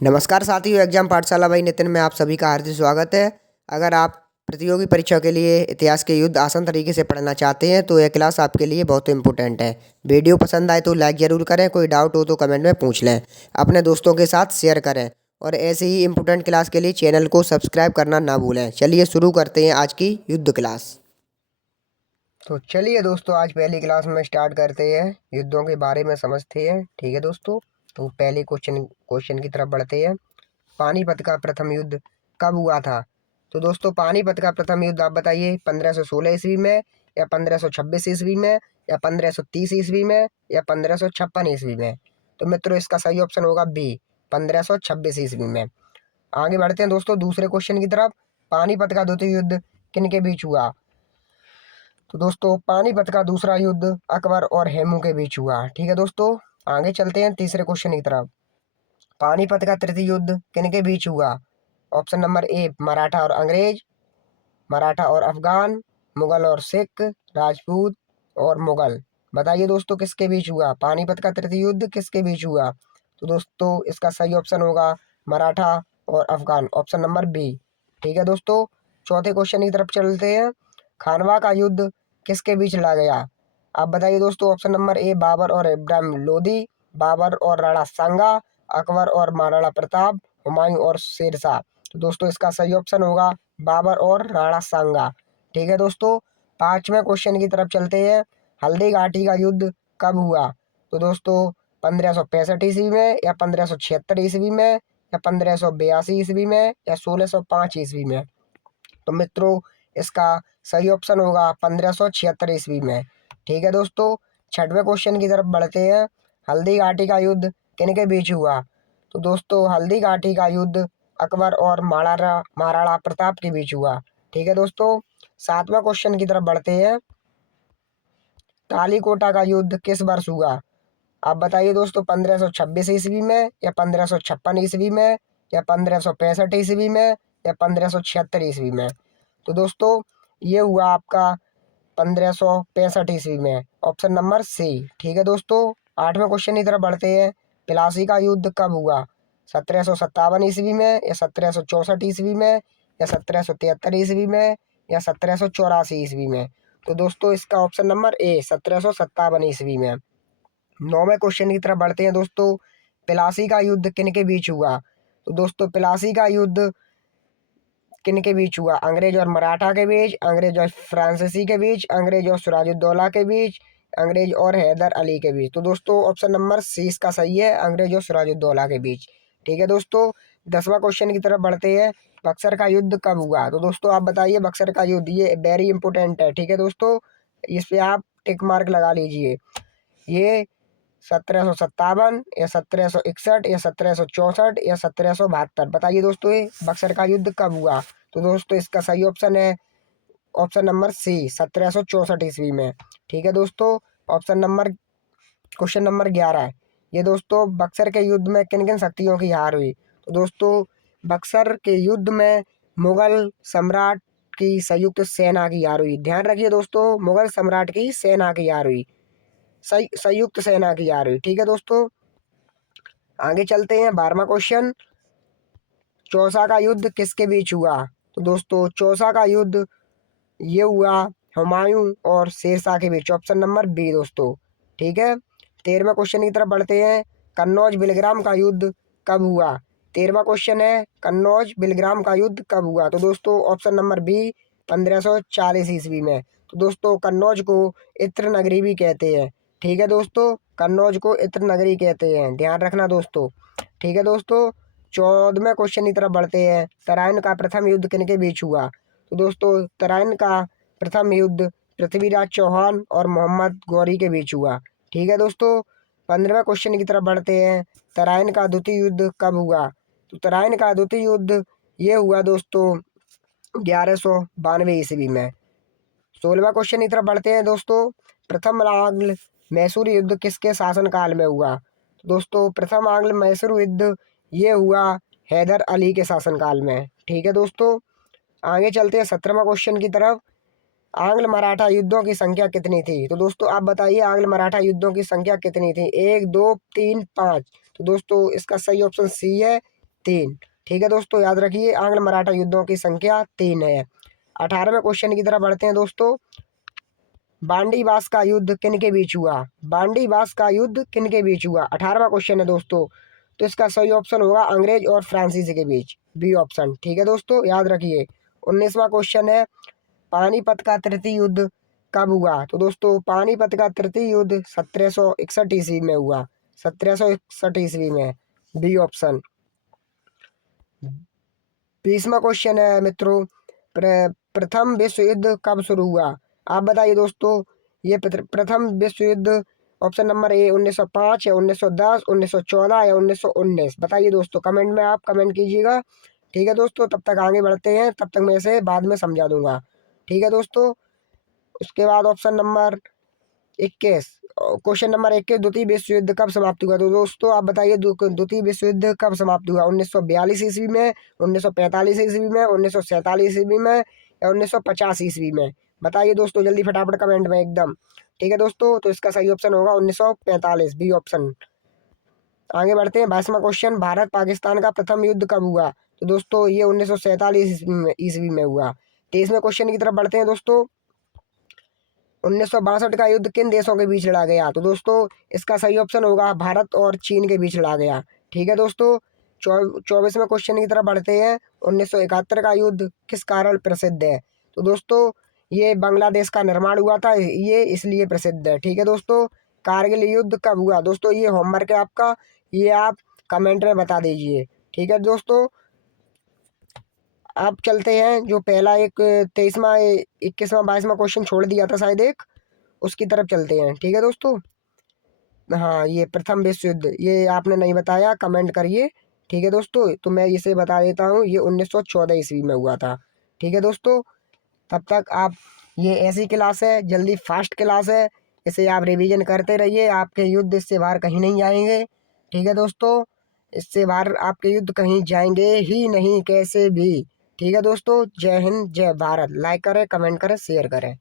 नमस्कार साथियों, एग्जाम पाठशाला बाई नितिन में आप सभी का हार्दिक स्वागत है। अगर आप प्रतियोगी परीक्षा के लिए इतिहास के युद्ध आसान तरीके से पढ़ना चाहते हैं तो यह क्लास आपके लिए बहुत इंपॉर्टेंट है। वीडियो पसंद आए तो लाइक ज़रूर करें, कोई डाउट हो तो कमेंट में पूछ लें, अपने दोस्तों के साथ शेयर करें और ऐसे ही इंपॉर्टेंट क्लास के लिए चैनल को सब्सक्राइब करना ना भूलें। चलिए शुरू करते हैं आज की युद्ध क्लास। तो चलिए दोस्तों, आज पहली क्लास में स्टार्ट करते हैं, युद्धों के बारे में समझते हैं। ठीक है दोस्तों, तो पहले क्वेश्चन की तरफ बढ़ते हैं। पानीपत का प्रथम युद्ध कब हुआ था? तो दोस्तों, पानीपत का प्रथम युद्ध आप बताइए 1516 ईस्वी में या 1526 ईस्वी में या 1530 ईस्वी में या 1556 ईस्वी में। तो मित्रों, इसका सही ऑप्शन होगा बी, 1526 ईस्वी में। आगे बढ़ते हैं दोस्तों दूसरे क्वेश्चन की तरफ। पानीपत का द्वितीय युद्ध किनके बीच हुआ? तो दोस्तों, पानीपत का दूसरा युद्ध अकबर और हेमू के बीच हुआ। ठीक है दोस्तों, आगे चलते हैं तीसरे क्वेश्चन की तरफ। पानीपत का तृतीय युद्ध किनके बीच हुआ? ऑप्शन नंबर ए, मराठा और अंग्रेज, मराठा और अफगान, मुगल और सिख, राजपूत और मुगल। बताइए दोस्तों, किसके बीच हुआ? पानीपत का तृतीय युद्ध किसके बीच हुआ? तो दोस्तों, इसका सही ऑप्शन होगा मराठा और अफगान, ऑप्शन नंबर बी। ठीक है दोस्तों, चौथे क्वेश्चन की तरफ चलते हैं। खानवा का युद्ध किसके बीच लड़ा गया? आप बताइए दोस्तों, ऑप्शन नंबर ए, बाबर और इब्राहिम लोदी, बाबर और राणा सांगा, अकबर और महाराणा प्रताप, हुमायूं और शेरशाह। तो दोस्तों, इसका सही ऑप्शन होगा बाबर और राणा सांगा। ठीक है दोस्तों, पांचवें क्वेश्चन की तरफ चलते हैं। हल्दी घाटी का युद्ध कब हुआ? तो दोस्तों, 1565 ईस्वी में या 1576 ईस्वी में या 1582 ईस्वी में या 1605 ईस्वी में। तो मित्रों, इसका सही ऑप्शन होगा 1576 ईस्वी में। ठीक है दोस्तों, छठवें क्वेश्चन की तरफ बढ़ते हैं। हल्दी घाटी का युद्ध किनके बीच हुआ? तो दोस्तों, हल्दी घाटी का युद्ध अकबर और महाराणा प्रताप के बीच हुआ। ठीक है दोस्तों, सातवां क्वेश्चन की तरफ बढ़ते हैं। तालीकोटा का युद्ध किस वर्ष हुआ? आप बताइए दोस्तों, 1526 ईस्वी में या 1556 ईस्वी में या 1565 ईस्वी में या 1576 ईस्वी में। तो दोस्तों, ये हुआ आपका 1565 ईस्वी में, ऑप्शन नंबर सी। ठीक है दोस्तों, आठवें क्वेश्चन की तरफ बढ़ते हैं। प्लासी का युद्ध कब हुआ? 1757 ईस्वी में या 1764 ईस्वी में या 1773 ईस्वी में या 1784 ईस्वी में। तो दोस्तों, इसका ऑप्शन नंबर ए, 1757 ईस्वी में। नौवें क्वेश्चन की तरफ बढ़ते हैं दोस्तों। प्लासी का युद्ध किनके बीच हुआ? तो दोस्तों, प्लासी का युद्ध किनके बीच हुआ? अंग्रेज और मराठा के बीच, अंग्रेज और फ्रांसीसी के बीच, अंग्रेज और सिराजुद्दौला के बीच, अंग्रेज और हैदर अली के बीच। तो दोस्तों, ऑप्शन नंबर सी इसका सही है, अंग्रेज और सिराजुद्दौला के बीच। ठीक है दोस्तों, 10वां क्वेश्चन की तरफ बढ़ते हैं। बक्सर का युद्ध कब हुआ? तो दोस्तों, आप बताइए बक्सर का युद्ध, ये वेरी इंपॉर्टेंट है। ठीक है दोस्तों, इस पे आप टिक मार्क लगा लीजिए। ये 1757 या 1761 या 1764 या 1772। बताइए दोस्तों, ये बक्सर का युद्ध कब हुआ? तो दोस्तों, इसका सही ऑप्शन है ऑप्शन नंबर सी, 1764 ईस्वी में। ठीक है दोस्तों, क्वेश्चन नंबर 11। ये दोस्तों, बक्सर के युद्ध में किन किन शक्तियों की हार हुई? तो दोस्तों, बक्सर के युद्ध में मुगल सम्राट की संयुक्त सेना की हार हुई। ध्यान रखिए दोस्तों, मुगल सम्राट की सेना की हार हुई, संयुक्त सेना की आ रही। ठीक है दोस्तों, आगे चलते हैं। 12वां क्वेश्चन। चौसा का युद्ध किसके बीच हुआ? तो दोस्तों, चौसा का युद्ध ये हुआ हुमायूं और शेरशाह के बीच, ऑप्शन नंबर बी दोस्तों। ठीक है, 13वें क्वेश्चन की तरफ बढ़ते हैं। कन्नौज बिलग्राम का युद्ध कब हुआ? 13वां क्वेश्चन है, कन्नौज बिलग्राम का युद्ध कब हुआ? तो दोस्तों, ऑप्शन नंबर बी, 1540 ईस्वी में। तो दोस्तों, कन्नौज को इत्र नगरी भी कहते हैं। ठीक है दोस्तों, कन्नौज को इत्र नगरी कहते हैं, ध्यान रखना दोस्तों। ठीक है दोस्तों, 14वें क्वेश्चन की तरफ बढ़ते हैं। तराइन का प्रथम युद्ध किनके बीच हुआ? तो दोस्तों, तराइन का प्रथम युद्ध पृथ्वीराज चौहान और मोहम्मद गौरी के बीच हुआ। ठीक है दोस्तों, 15वें क्वेश्चन की तरफ बढ़ते हैं। तराइन का द्वितीय युद्ध कब हुआ? तो तराइन का द्वितीय युद्ध ये हुआ दोस्तों 1192 ईस्वी में। 16वां क्वेश्चन की तरफ बढ़ते हैं दोस्तों। प्रथम आंग्ल मैसूर युद्ध किसके शासनकाल में हुआ? तो दोस्तों, प्रथम आंग्ल मैसूर युद्ध ये हुआ हैदर अली के शासनकाल में। ठीक है दोस्तों, आगे चलते हैं 17वां क्वेश्चन की तरफ। आंग्ल मराठा युद्धों की संख्या कितनी थी? तो दोस्तों, आप बताइए आंग्ल मराठा युद्धों की संख्या कितनी थी? 1, 2, 3, 5। तो दोस्तों, इसका सही ऑप्शन सी है, 3। ठीक है दोस्तों, याद रखिए आंग्ल मराठा युद्धों की संख्या 3 है। 18वें क्वेश्चन की तरफ बढ़ते हैं दोस्तों। बांडीवास का युद्ध किनके बीच हुआ? बांडीवास का युद्ध किनके बीच हुआ? 18वां क्वेश्चन है दोस्तों। तो इसका सही ऑप्शन होगा अंग्रेज और फ्रांसीसी के बीच, बी ऑप्शन। ठीक है दोस्तों, याद रखिए। 19वां क्वेश्चन है पानीपत का तृतीय युद्ध कब हुआ? तो दोस्तों पानीपत का तृतीय युद्ध 1761 ईस्वी में हुआ, 1761 ईस्वी में, बी ऑप्शन। 20वां क्वेश्चन है मित्रों, प्रथम विश्व युद्ध कब शुरू हुआ? आप बताइए दोस्तों। ये प्रथम विश्व युद्ध ऑप्शन नंबर ए 1905 या 1910, 1914 या 1919। बताइए दोस्तों, कमेंट में आप कमेंट कीजिएगा। ठीक है दोस्तों, तब तक आगे बढ़ते हैं, तब तक मैं इसे बाद में समझा दूंगा। ठीक है दोस्तों, उसके बाद ऑप्शन नंबर 21, क्वेश्चन नंबर 21, द्वितीय विश्व युद्ध कब समाप्त हुआ? तो दोस्तों आप बताइए द्वितीय विश्व युद्ध कब समाप्त हुआ? 1942 ईस्वी में, 1945 ईस्वी में, 1947 ईस्वी में या 1950 ईस्वी में? बताइए दोस्तों जल्दी फटाफट कमेंट में एकदम। ठीक है दोस्तों, तो इसका सही ऑप्शन होगा 1945, बी ऑप्शन। आगे बढ़ते हैं। 22वां क्वेश्चन, भारत पाकिस्तान का प्रथम युद्ध कब हुआ? तो दोस्तों ये 1947 ईस्वी में हुआ। 23वें क्वेश्चन की तरफ बढ़ते हैं दोस्तों। 1962 का युद्ध किन देशों के बीच लड़ा गया? तो दोस्तों इसका सही ऑप्शन होगा भारत और चीन के बीच लड़ा गया। ठीक है दोस्तों, 24वें क्वेश्चन की तरफ बढ़ते हैं। 1971 का युद्ध किस कारण प्रसिद्ध है? तो दोस्तों ये बांग्लादेश का निर्माण हुआ था, ये इसलिए प्रसिद्ध है। ठीक है दोस्तों, कारगिल युद्ध कब हुआ? दोस्तों ये होमवर्क है आपका, ये आप कमेंट में बता दीजिए। ठीक है दोस्तों, आप चलते हैं जो पहला एक 23वां 21वां 22वां क्वेश्चन छोड़ दिया था शायद एक, उसकी तरफ चलते हैं। ठीक है दोस्तों, हाँ ये प्रथम विश्व युद्ध ये आपने नहीं बताया, कमेंट करिए। ठीक है दोस्तों, तो मैं इसे बता देता हूँ, ये 1914 ईस्वी में हुआ था। ठीक है दोस्तों, तब तक आप, ये ऐसी क्लास है जल्दी फास्ट क्लास है, इसे आप रिवीजन करते रहिए, आपके युद्ध इससे बाहर कहीं नहीं जाएंगे। ठीक है दोस्तों, इससे बाहर आपके युद्ध कहीं जाएंगे ही नहीं कैसे भी। ठीक है दोस्तों, जय हिंद जय भारत। लाइक करें, कमेंट करें, शेयर करें।